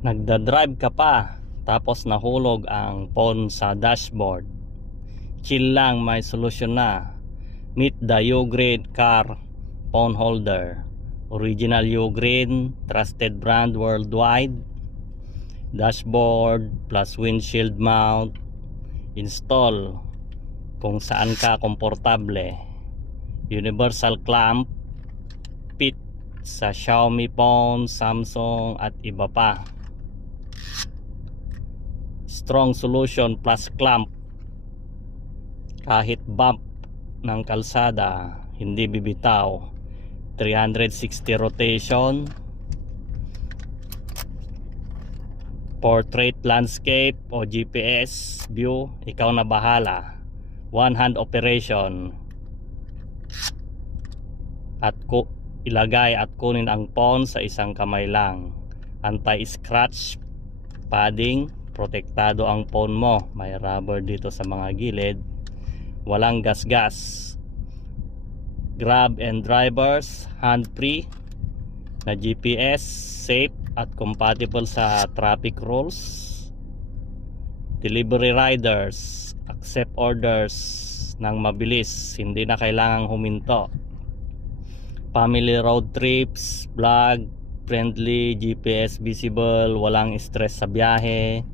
Nagdadrive ka pa tapos nahulog ang phone sa dashboard. Chill lang, may solusyon na. Meet the Ugreen car phone holder. Original Ugreen, trusted brand worldwide. Dashboard plus windshield mount. Install kung saan ka komportable. Universal clamp fit sa Xiaomi phone, Samsung at iba pa. Strong solution plus clamp. Kahit bump ng kalsada hindi bibitaw. 360 rotation. Portrait landscape o GPS view, ikaw na bahala. One hand operation. At ilagay at kunin ang phone sa isang kamay lang. Anti-scratch padding, protektado ang phone mo. May rubber dito sa mga gilid. Walang gas-gas. Grab and drivers, hand-free na GPS, safe at compatible sa traffic rules. Delivery riders, accept orders ng mabilis, hindi na kailangang huminto. Family road trips, vlog, friendly, GPS visible, walang stress sa biyahe.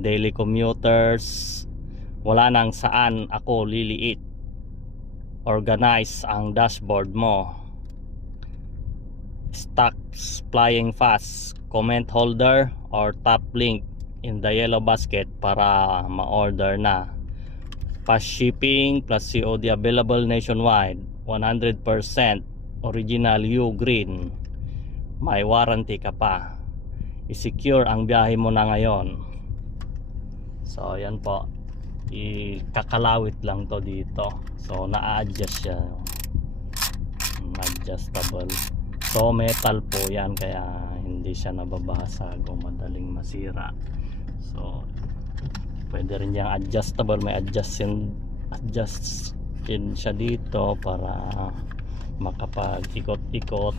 Daily commuters, wala nang saan ako liliit. Organize ang dashboard mo. Stocks flying fast. Comment holder or top link in the yellow basket para ma-order na. Fast shipping plus COD available nationwide. 100% original Ugreen. May warranty ka pa. I-secure ang biyahe mo na ngayon. So yan po, ikakalawit lang to dito. So na-adjust siya, adjustable. So metal po yan, kaya hindi siya nababasag o madaling masira. So pwede rin yung adjustable, may adjust siya dito para makapag-ikot-ikot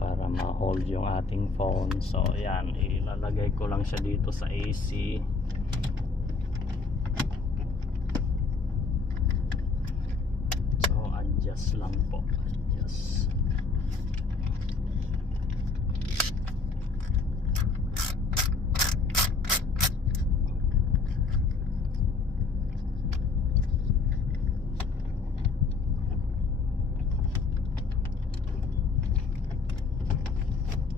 para ma-hold yung ating phone. So yan, ilalagay ko lang siya dito sa AC. So adjust lang po.